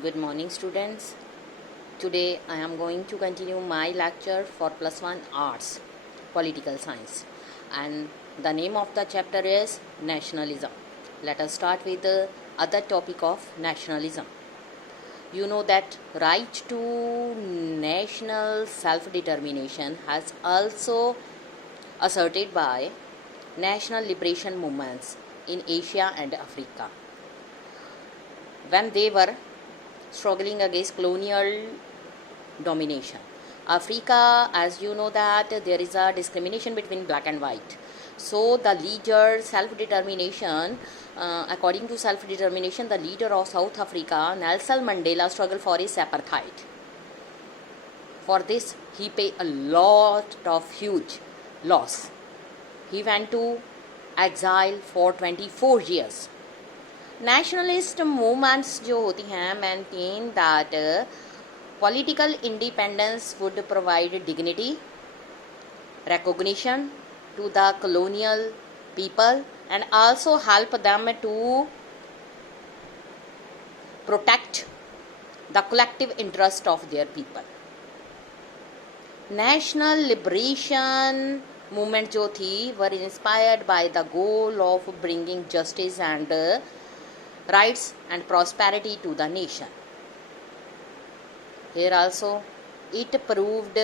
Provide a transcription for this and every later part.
Good morning, students. Today I am going to continue my lecture for plus 1 arts, political science, and the name of the chapter is nationalism. Let us start with the other topic of nationalism. You know that right to national self-determination has also asserted by national liberation movements in Asia and Africa when they were struggling against colonial domination. Africa, as you know that there is a discrimination between black and white. So the leader self-determination, according to self-determination, the leader of South Africa, Nelson Mandela, struggled for his apartheid. For this, he paid a lot of huge loss. He went to exile for 24 years. Nationalist movements जो होती हैं maintain that political independence would provide dignity, recognition to the colonial people and also help them to protect the collective interest of their people. National liberation movement जो थी were inspired by the goal of bringing justice and rights and prosperity to the nation. Here also it proved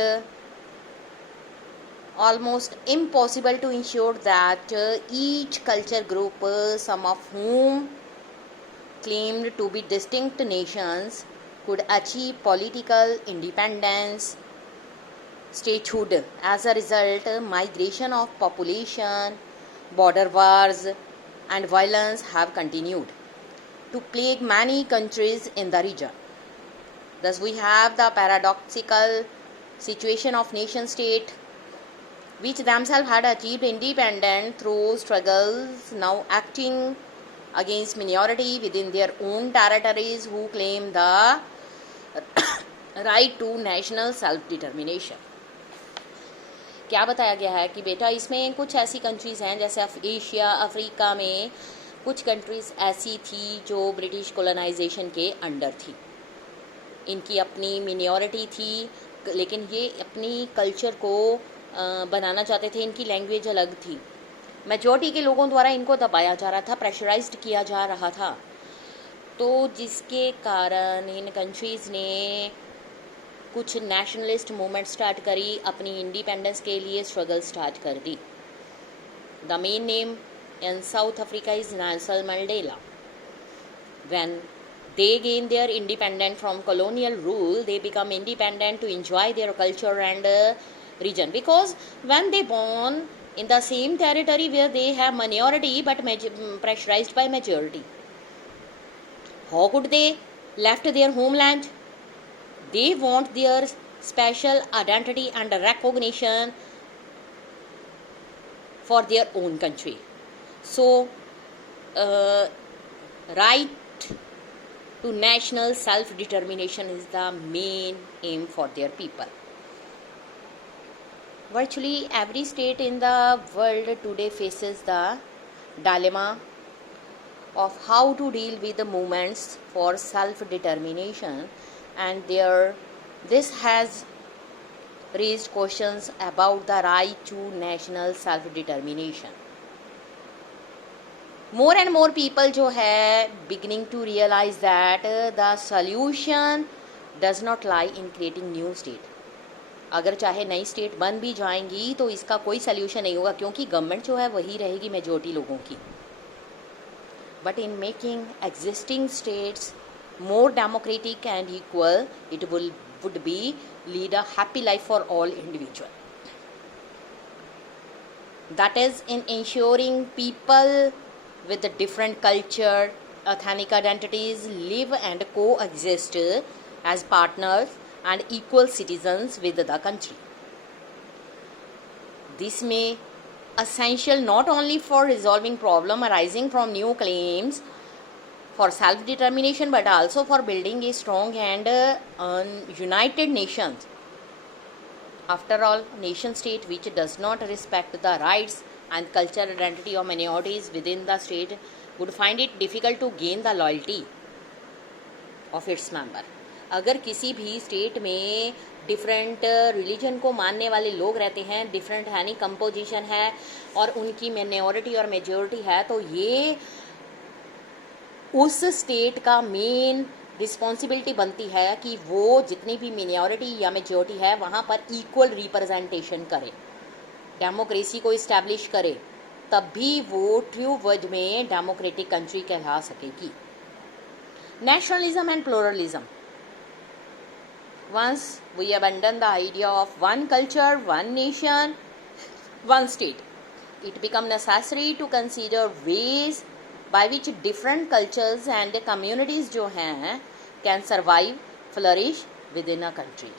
almost impossible to ensure that each culture group, some of whom claimed to be distinct nations, could achieve political independence, statehood. As a result, migration of population, border wars and violence have continued to plague many countries in the region. Thus, we have the paradoxical situation of nation-state, which themselves had achieved independence through struggles, now acting against minority within their own territories who claim the right to national self-determination. क्या बताया गया है कि बेटा इसमें कुछ ऐसी countries हैं जैसे एशिया, अफ्रीका में कुछ कंट्रीज़ ऐसी थी जो ब्रिटिश कॉलोनाइजेशन के अंडर थी. इनकी अपनी मिनॉरिटी थी, लेकिन ये अपनी कल्चर को बनाना चाहते थे. इनकी लैंग्वेज अलग थी. मेजॉरिटी के लोगों द्वारा इनको दबाया जा रहा था, प्रेशराइज्ड किया जा रहा था. तो जिसके कारण इन कंट्रीज़ ने कुछ नेशनलिस्ट मूवमेंट स्टार्ट करी, अपनी इंडिपेंडेंस के लिए स्ट्रगल स्टार्ट कर दी. The main name in South Africa is Nelson Mandela. When they gain their independence from colonial rule, they become independent to enjoy their culture and region. Because when they born in the same territory where they have minority but pressurized by majority, how could they left their homeland? They want their special identity and recognition for their own country. So, right to national self-determination is the main aim for their people. Virtually every state in the world today faces the dilemma of how to deal with the movements for self-determination, and this has raised questions about the right to national self-determination. More and more people जो है beginning to realize that the solution does not lie in creating new state. अगर चाहे नई state बन भी जाएंगी तो इसका कोई सल्यूशन नहीं होगा, क्योंकि गवर्नमेंट जो है वही रहेगी मेजॉरिटी लोगों की. But in making existing states more democratic and equal, it would be lead a happy life for all individuals. That is in ensuring people with the different culture, ethnic identities live and coexist as partners and equal citizens with the country. This may essential not only for resolving problem arising from new claims for self-determination, but also for building a strong and united nations. After all, nation state which does not respect the rights and cultural identity of minorities within the state would find it difficult to gain the loyalty of its member. अगर किसी भी state में different religion को मानने वाले लोग रहते हैं, डिफरेंट यानी कंपोजिशन है और उनकी मिनॉरिटी और मेजॉरिटी है, तो ये उस स्टेट का मेन रिस्पॉन्सिबिलिटी बनती है कि वो जितनी भी मिनॉरिटी या मेजॉरिटी है वहाँ पर इक्वल रिप्रेजेंटेशन करे, डेमोक्रेसी को इस्टेब्लिश करे, तब भी वो ट्रू वर्ड में डेमोक्रेटिक कंट्री कहला सकेगी। Nationalism and pluralism. Once we abandon the idea of one culture, one nation, one state, it becomes necessary to consider ways by which different cultures and communities जो हैं can survive, flourish within a country.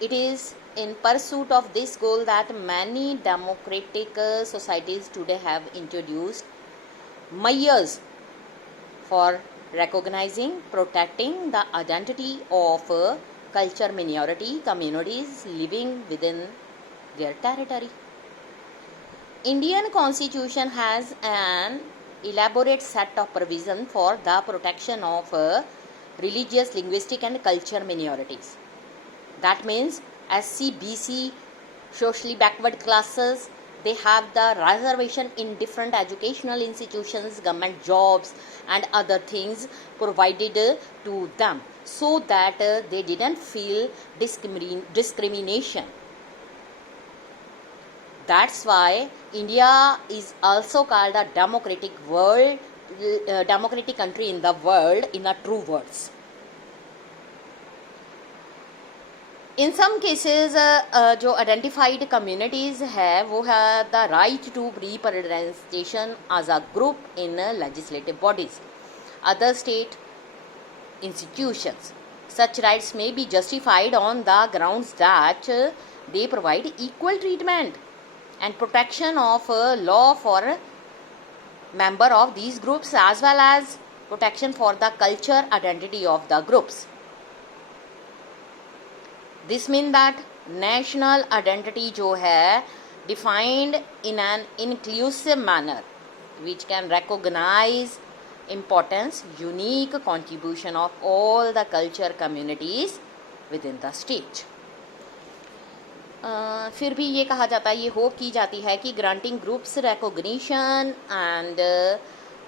It is in pursuit of this goal that many democratic societies today have introduced measures for recognizing, protecting the identity of culture minority communities living within their territory. Indian Constitution has an elaborate set of provision for the protection of religious, linguistic and culture minorities. That means SC, BC, socially backward classes, they have the reservation in different educational institutions, government jobs and other things provided to them, so that they didn't feel discrimination. That's why India is also called a democratic country in the world in a true words. In some cases, जो identified communities है वो है the right to representation as a group in legislative bodies, other state institutions. Such rights may be justified on the grounds that they provide equal treatment and protection of law for member of these groups, as well as protection for the culture identity of the groups. This means that national identity जो है defined in an inclusive manner which can recognize importance, unique contribution of all the culture communities within the state. फिर भी ये कहा जाता है, ये hope की जाती है कि ग्रांटिंग ग्रुप्स रिकॉग्निशन एंड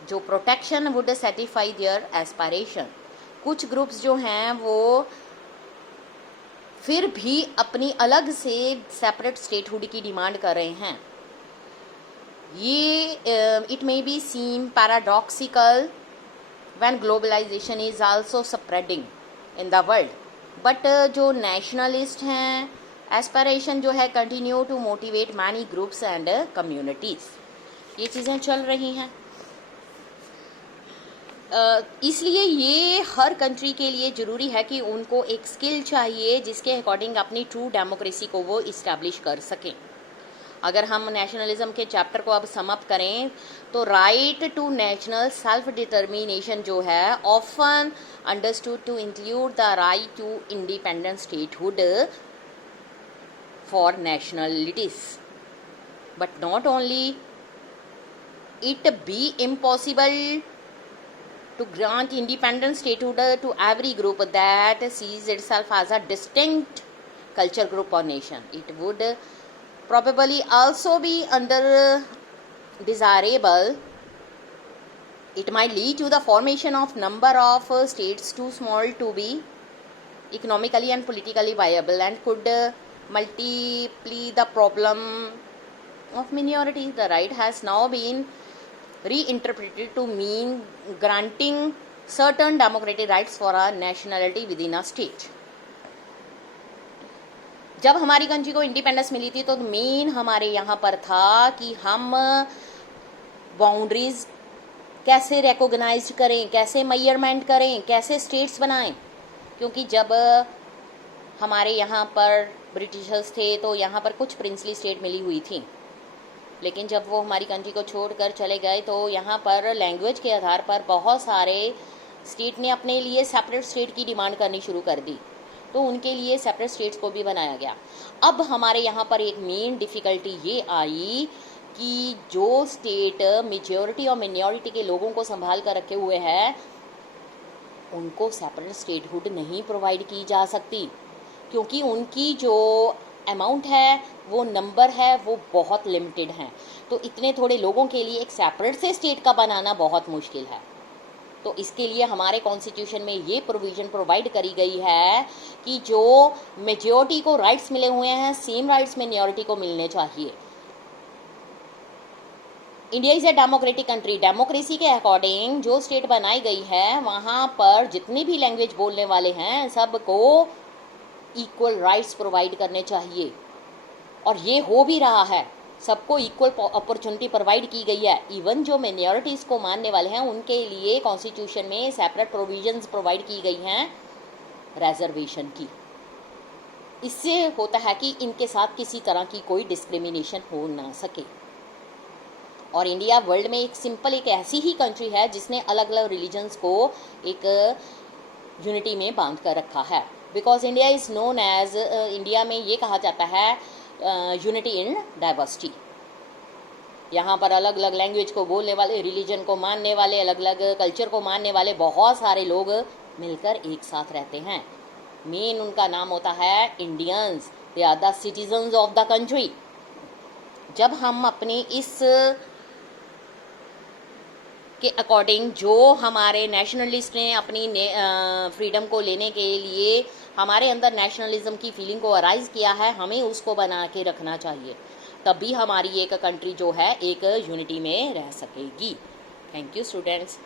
जो protection would satisfy their aspiration. कुछ ग्रुप्स जो हैं वो फिर भी अपनी अलग से सेपरेट स्टेटहुड की डिमांड कर रहे हैं. ये it may be seem paradoxical when globalisation is also spreading in the world, but जो नेशनलिस्ट हैं एस्पिरेशन जो है continue to motivate many groups and communities. ये चीज़ें चल रही हैं. इसलिए ये हर कंट्री के लिए ज़रूरी है कि उनको एक स्किल चाहिए जिसके अकॉर्डिंग अपनी ट्रू डेमोक्रेसी को वो इस्टेब्लिश कर सकें. अगर हम नेशनलिज्म के चैप्टर को अब समअप करें तो right to national self determination जो है often understood to include the right to independent statehood for nationalities, but not only it be impossible to grant independent statehood to every group that sees itself as a distinct culture group or nation. It would probably also be undesirable. It might lead to the formation of number of states too small to be economically and politically viable and could multiply the problem of minority. The right has now been reinterpreted to mean granting certain democratic rights for a nationality within a state. जब हमारी country को independence मिली थी तो main हमारे यहाँ पर था कि हम बाउंड्रीज कैसे रिकॉग्नाइज करें, कैसे मेजरमेंट करें, कैसे स्टेट्स बनाएं. क्योंकि जब हमारे यहाँ पर ब्रिटिशर्स थे तो यहाँ पर कुछ प्रिंसली स्टेट मिली हुई थी, लेकिन जब वो हमारी कंट्री को छोड़कर चले गए तो यहाँ पर लैंग्वेज के आधार पर बहुत सारे स्टेट ने अपने लिए सेपरेट स्टेट की डिमांड करनी शुरू कर दी, तो उनके लिए सेपरेट स्टेट्स को भी बनाया गया. अब हमारे यहाँ पर एक मेन डिफ़िकल्टी ये आई कि जो स्टेट मेजॉरिटी और मिनॉरिटी के लोगों को संभाल कर रखे हुए है उनको सेपरेट स्टेटहुड नहीं प्रोवाइड की जा सकती, क्योंकि उनकी जो अमाउंट है, वो नंबर है, वो बहुत लिमिटेड हैं। तो इतने थोड़े लोगों के लिए एक सेपरेट से स्टेट का बनाना बहुत मुश्किल है। तो इसके लिए हमारे कॉन्स्टिट्यूशन में ये प्रोविज़न प्रोवाइड करी गई है कि जो मेजॉरिटी को राइट्स मिले हुए हैं, सेम राइट्स मिनॉरिटी को मिलने चाहिए। India is a democratic country. Democracy के अकॉर्डिंग जो स्टेट बनाई गई है, वहाँ पर जितनी भी लैंग्वेज बोलने वाले हैं, सबको इक्वल राइट्स प्रोवाइड करने चाहिए, और ये हो भी रहा है। सबको इक्वल अपॉर्चुनिटी प्रोवाइड की गई है। इवन जो मिनॉरिटीज़ को मानने वाले हैं, उनके लिए कॉन्स्टिट्यूशन में सेपरेट प्रोविजंस प्रोवाइड की गई हैं रिजर्वेशन की। इससे होता है कि इनके साथ किसी तरह की कोई डिस्क्रिमिनेशन हो ना सके। और इंडिया वर्ल्ड में एक सिंपल एक ऐसी ही कंट्री है जिसने अलग अलग रिलीजन्स को एक यूनिटी में बांध कर रखा है। Because India is known as, India में ये कहा जाता है यूनिटी इन डाइवर्सिटी। यहाँ पर अलग अलग लैंग्वेज को बोलने वाले, रिलीजन को मानने वाले, अलग अलग कल्चर को मानने वाले बहुत सारे लोग मिलकर एक साथ रहते हैं। मेन उनका नाम होता है Indians. They are the citizens of the country. जब हम अपने इस के अकॉर्डिंग, जो हमारे नेशनलिस्ट ने अपनी फ्रीडम को लेने के लिए हमारे अंदर नेशनलिज्म की फीलिंग को अराइज किया है, हमें उसको बना के रखना चाहिए। तभी हमारी एक कंट्री जो है एक यूनिटी में रह सकेगी। Thank you students.